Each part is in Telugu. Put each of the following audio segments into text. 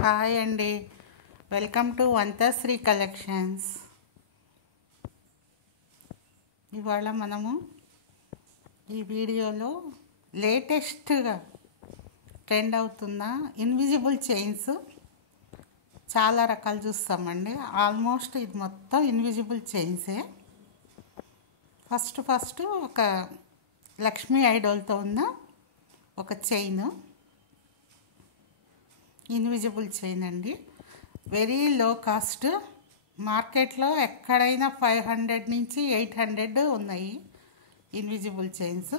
హాయ్ అండి, వెల్కమ్ టు వంతశ్రీ కలెక్షన్స్. ఇవాళ మనము ఈ వీడియోలో లేటెస్ట్గా ట్రెండ్ అవుతున్న ఇన్విజిబుల్ చైన్స్ చాలా రకాలు చూస్తామండి. ఆల్మోస్ట్ ఇది మొత్తం ఇన్విజిబుల్ చైన్సే. ఫస్ట్ ఒక లక్ష్మీ ఐడోల్తో ఉన్న ఒక చైన్, ఇన్విజిబుల్ చైన్ అండి. Very low cost. మార్కెట్లో ఎక్కడైనా 500 నుంచి 800 ఉన్నాయి ఇన్విజిబుల్ చైన్స్.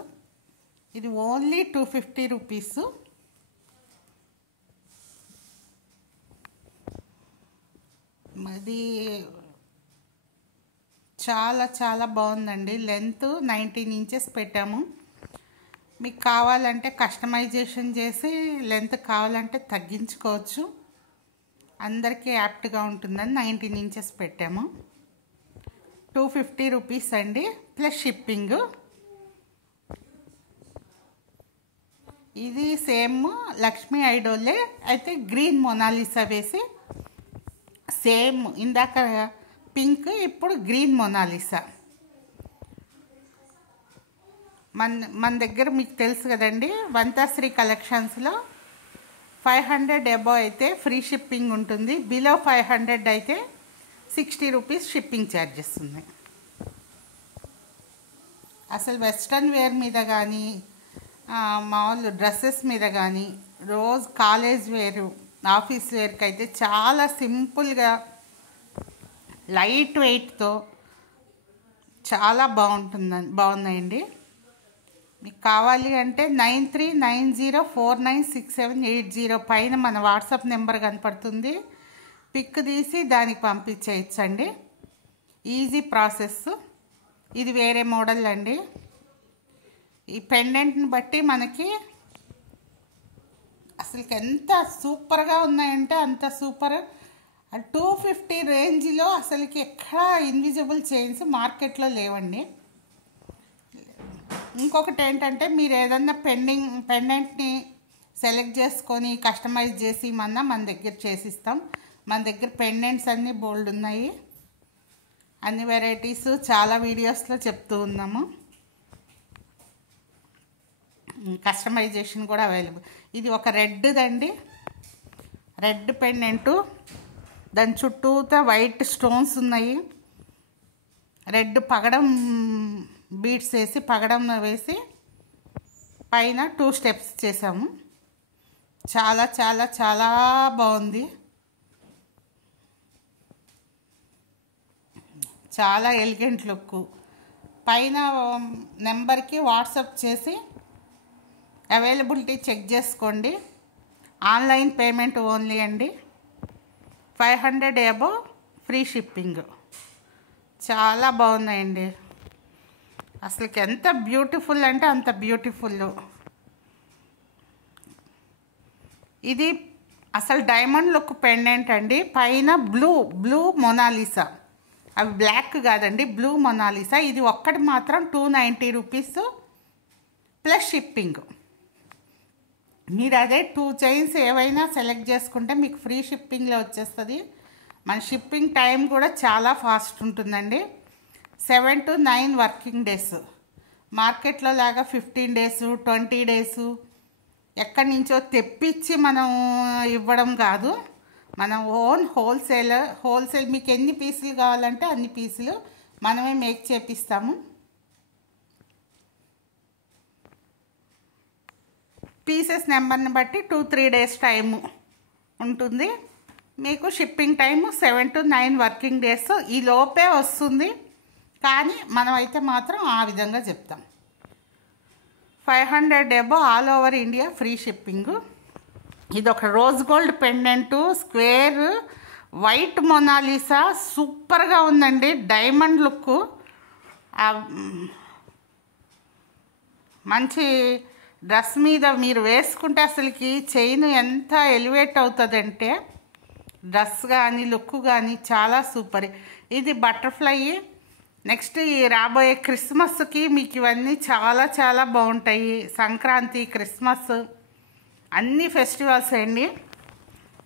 ఇది ఓన్లీ 250 రూపీస్. అది చాలా చాలా బాగుందండి. లెంత్ 19 ఇంచెస్ పెట్టాము. మీకు కావాలంటే కస్టమైజేషన్ చేసి లెంత్ కావాలంటే తగ్గించుకోవచ్చు. అందరికీ యాప్ట్గా ఉంటుందని 19 ఇంచెస్ పెట్టాము. 250 రూపీస్ అండి, ప్లస్ షిప్పింగ్. ఇది సేమ్ లక్ష్మీ ఐడోలే, అయితే గ్రీన్ మొనాలిసా వేసి సేమ్ ఇందాక పింక్, ఇప్పుడు గ్రీన్ మొనాలిసా. మన దగ్గర మీకు తెలుసు కదండి, వంతశ్రీ కలెక్షన్స్లో 500 అబోవ్ అయితే ఫ్రీ షిప్పింగ్ ఉంటుంది. బిలో 500 అయితే 60 రూపీస్ షిప్పింగ్ ఛార్జెస్ ఉన్నాయి. అసలు వెస్ట్రన్ వేర్ మీద కానీ, మామూలు డ్రెస్సెస్ మీద కానీ, రోజు కాలేజ్ వేరు, ఆఫీస్ వేర్కి అయితే చాలా సింపుల్గా లైట్ వెయిట్తో చాలా బాగున్నాయండి. మీకు కావాలి అంటే 9390496780 పైన మన వాట్సాప్ నెంబర్ కనపడుతుంది. పిక్ తీసి దానికి పంపించేయచ్చండి. Easy process. ఇది వేరే మోడల్ అండి. ఈ పెండెంట్ని బట్టి మనకి అసలుకి ఎంత సూపర్గా ఉన్నాయంటే అంత సూపర్. 250 రేంజ్లో అసలుకి ఎక్కడ ఇన్విజిబుల్ చైన్స్ మార్కెట్లో లేవండి. ఇంకొకటి ఏంటంటే, మీరు ఏదన్నా పెండెంట్ని సెలెక్ట్ చేసుకొని కస్టమైజ్ చేసి మన దగ్గర చేసిస్తాం. మన దగ్గర పెండెంట్స్ అన్నీ బోల్డ్ ఉన్నాయి. అన్ని వెరైటీస్ చాలా వీడియోస్లో చెప్తూ ఉన్నాము. కస్టమైజేషన్ కూడా అవైలబుల్. ఇది ఒక రెడ్దండి, రెడ్ పెండెంటు. దాని చుట్టూతో వైట్ స్టోన్స్ ఉన్నాయి. రెడ్ పగడం బీడ్స్ వేసి, పగడం వేసి పైన 2 స్టెప్స్ చేసాము. చాలా చాలా చాలా బాగుంది. చాలా ఎలిగెంట్ లుక్. పైన నెంబర్కి వాట్సాప్ చేసి అవైలబిలిటీ చెక్ చేసుకోండి. ఆన్లైన్ పేమెంట్ ఓన్లీ అండి. 500 అబోవ్ ఫ్రీ షిప్పింగ్. చాలా బాగున్నాయండి. అసలుకి ఎంత బ్యూటిఫుల్ అంటే అంత బ్యూటిఫుల్. ఇది అసలు డైమండ్ లుక్ పెండెంట్ అండి. పైన బ్లూ మొనాలిసా. అవి బ్లాక్ కాదండి, బ్లూ మొనాలిసా. ఇది ఒక్కటి మాత్రం 290 రూపీస్ ప్లస్ షిప్పింగ్. మీరు అదే 2 చైన్స్ ఏవైనా సెలెక్ట్ చేసుకుంటే మీకు ఫ్రీ షిప్పింగ్లో వచ్చేస్తుంది. మన షిప్పింగ్ టైం కూడా చాలా ఫాస్ట్ ఉంటుందండి. 7 to 9 వర్కింగ్ డేస్. మార్కెట్లో లాగా 15 డేస్ 20 డేస్ ఎక్కడి నుంచో తెప్పించి మనం ఇవ్వడం కాదు. మనం ఓన్ హోల్సేల్ మీకు ఎన్ని పీసులు కావాలంటే అన్ని పీసులు మనమే మేక్ చేపిస్తాము. పీసెస్ నెంబర్ని బట్టి 2-3 డేస్ టైము ఉంటుంది. మీకు shipping time 7 to 9 working days. ఈ లోపే వస్తుంది, కానీ మనమైతే మాత్రం ఆ విధంగా చెప్తాం. 500 above all over India free shipping. ఇది ఒక rose gold pendant, square white Monalisa. సూపర్గా ఉందండి. Diamond look. మంచి డ్రెస్ మీద మీరు వేసుకుంటే అసలుకి చైన్ ఎంత ఎలివేట్ అవుతుందంటే, డ్రెస్ కానీ లుక్ కానీ చాలా సూపర్. ఇది బటర్ఫ్లై. నెక్స్ట్ ఈ రాబోయే క్రిస్మస్కి మీకు ఇవన్నీ చాలా చాలా బాగుంటాయి. సంక్రాంతి, క్రిస్మస్ అన్ని ఫెస్టివల్స్ అండి.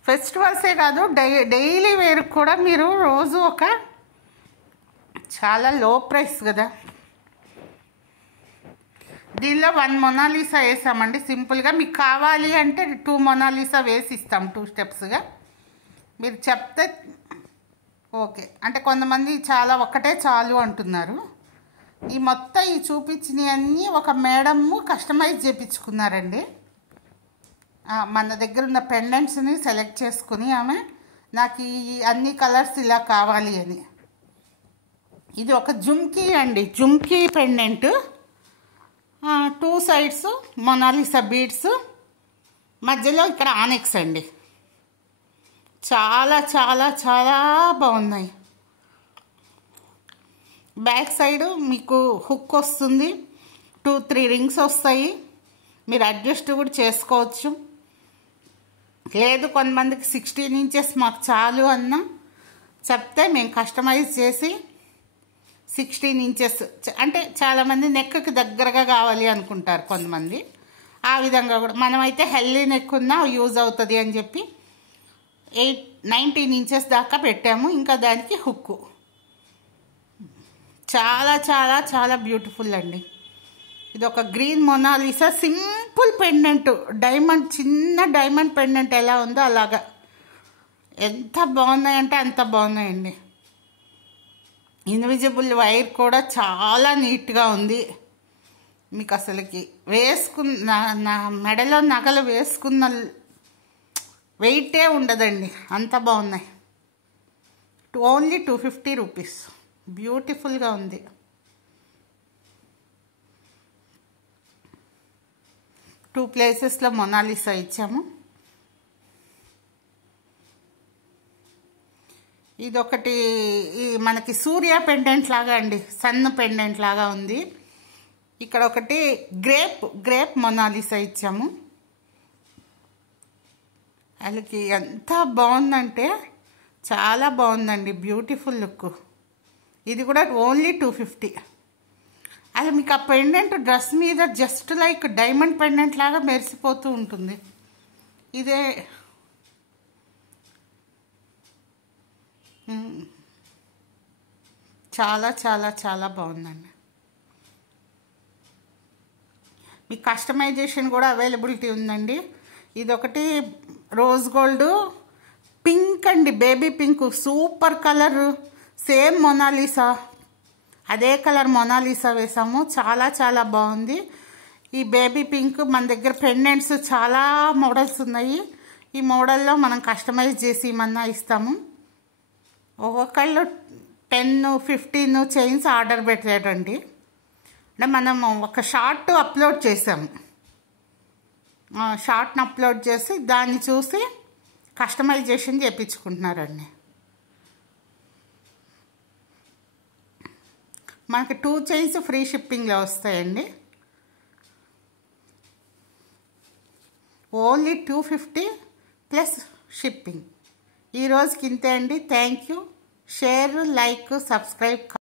ఫెస్టివల్సే కాదు, డైలీ వేర్ కూడా మీరు రోజు ఒక చాలా లో ప్రైస్ కదా. దీనిలో 1 మొనాలిసా వేసామండి సింపుల్గా. మీకు కావాలి అంటే 2 మొనాలిసా వేసి ఇస్తాం 2 స్టెప్స్గా. మీరు చెప్తే ఓకే అంటే కొంతమంది చాలా ఒక్కటే చాలు అంటున్నారు. ఈ మొత్తం ఈ చూపించినవన్నీ ఒక మేడము కస్టమైజ్ చేయించుకున్నారండి. మన దగ్గర ఉన్న పెండెంట్స్ని సెలెక్ట్ చేసుకుని ఆమె నాకు ఈ అన్ని కలర్స్ ఇలా కావాలి అని. ఇది ఒక జుమ్కీ అండి, jhumki pendant. 2 sides Mona Lisa beads, మధ్యలో ఇక్కడ ఆనెక్స్ అండి. చాలా చాలా చాలా బాగున్నాయి. బ్యాక్ సైడ్ మీకు హుక్ వస్తుంది, 2-3 రింగ్స్ వస్తాయి. మీరు అడ్జస్ట్ కూడా చేసుకోవచ్చు. లేదు కొంతమందికి 16 ఇంచెస్ మాకు చాలు అన్న చెప్తే మేము కస్టమైజ్ చేసి 16 ఇంచెస్ అంటే చాలామంది నెక్కి దగ్గరగా కావాలి అనుకుంటారు కొంతమంది. ఆ విధంగా కూడా మనమైతే హెల్దీ నెక్ ఉన్నా యూజ్ అవుతుంది అని చెప్పి 19 ఇంచెస్ దాకా పెట్టాము. ఇంకా దానికి హుక్కు చాలా చాలా చాలా బ్యూటిఫుల్ అండి. ఇది ఒక green Mona Lisa simple pendant, diamond, చిన్న డైమండ్ పెండెంట్ ఎలా ఉందో అలాగా. ఎంత బాగున్నాయంటే అంత బాగున్నాయండి. ఇన్విజిబుల్ వైర్ కూడా చాలా నీట్గా ఉంది. మీకు అసలుకి నా మెడలో నగలు వేసుకున్న వెయిటే ఉండదండి, అంత బాగున్నాయి. Only 250 rupees. బ్యూటిఫుల్గా ఉంది. టూ ప్లేసెస్లో మొనాలిసా ఇచ్చాము. ఇదొకటి మనకి సూర్య పెండెంట్ లాగా అండి, సన్ పెండెంట్ లాగా ఉంది. ఇక్కడ ఒకటి గ్రేప్ మొనాలిసా ఇచ్చాము. వాళ్ళకి ఎంత బాగుందంటే చాలా బాగుందండి, బ్యూటిఫుల్ లుక్. ఇది కూడా ఓన్లీ 250. అది మీకు ఆ పెండెంట్ డ్రెస్ మీద జస్ట్ లైక్ డైమండ్ పెండెంట్ లాగా మెరిసిపోతూ ఉంటుంది. ఇదే చాలా చాలా చాలా బాగుందండి. మీకు కస్టమైజేషన్ కూడా అవైలబిలిటీ ఉందండి. ఇదొకటి రోజ్ గోల్డ్ పింక్ అండి, baby pink, super colour. Same Mona Lisa, అదే కలర్ మొనాలిసా వేసాము. చాలా చాలా బాగుంది. ఈ బేబీ పింక్ మన దగ్గర పెండెంట్స్ చాలా మోడల్స్ ఉన్నాయి. ఈ మోడల్లో మనం కస్టమైజ్ చేసి ఏమన్నా ఇస్తాము. ఒక్కొక్కళ్ళు 10-15 చైన్స్ ఆర్డర్ పెట్టారండి. అంటే మనం ఒక షార్ట్ అప్లోడ్ చేసాము. షార్ట్ని అప్లోడ్ చేసి దాన్ని చూసి కస్టమైజేషన్ చేయించుకుంటున్నారండి. మనకి 2 చైన్స్ ఫ్రీ షిప్పింగ్లో వస్తాయండి. Only 250 plus shipping. ఈరోజుకి ఇంతే అండి. Thank you. Share, like, subscribe.